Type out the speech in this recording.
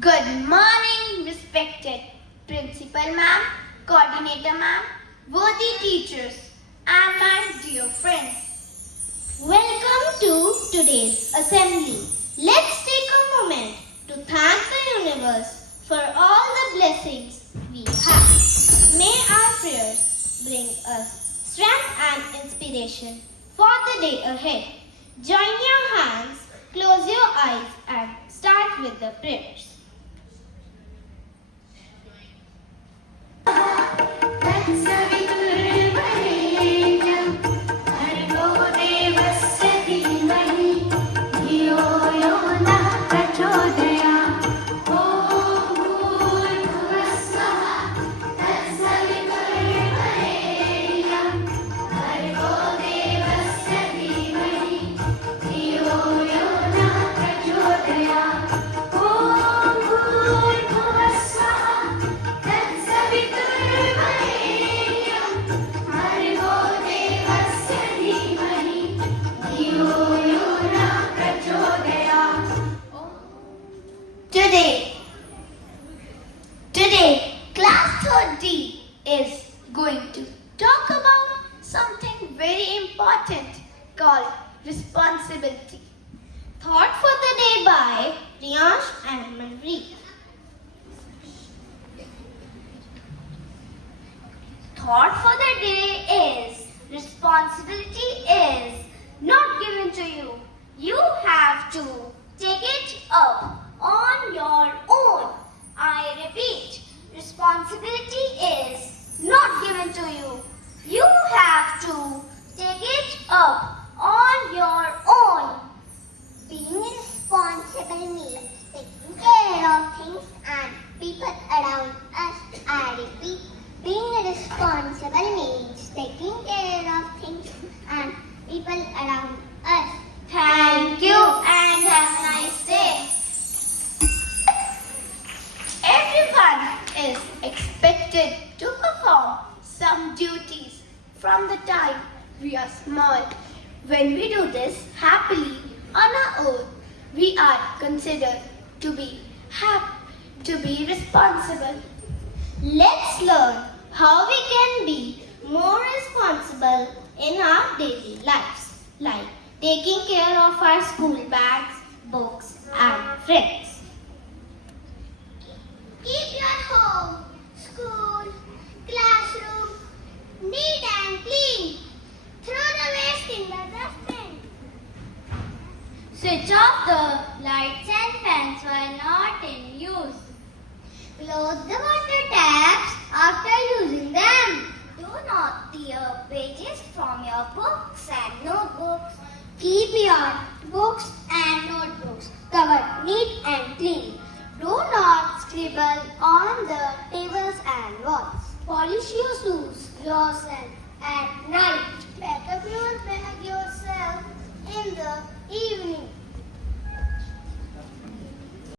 Good morning, respected Principal Ma'am, Coordinator Ma'am, worthy teachers, and my dear friends. Welcome to today's assembly. Let's take a moment to thank the universe for all the blessings we have. May our prayers bring us strength and inspiration for the day ahead. Join your hands, close your eyes, and start with the prayers. Today, class 3rd D is going to talk about something very important called responsibility. Thought for the day by Riyansh and Manpreet. Thought for the day is responsibility is not given to you. You have to take it up on your own. I repeat, responsibility is not given to you. You have to take it up on your own. Being responsible means taking care of things and people around us. I repeat, being responsible means taking care of things and people around us. Thank you and have a nice day. Everyone is expected to perform some duties from the time we are small. When we do this happily on our own, we are considered to be responsible. Let's learn how we can be more responsible in our daily lives, like taking care of our school bags, books, and friends. Keep your home, school, classroom neat and clean. Throw the waste in the dustbin. Switch off the lights and fans while not in use. Close the water taps after using them. Do not tear pages from your books and notebooks. Keep your books and notebooks covered neat and clean. Do not scribble on the tables and walls. Polish your shoes Yourself at night.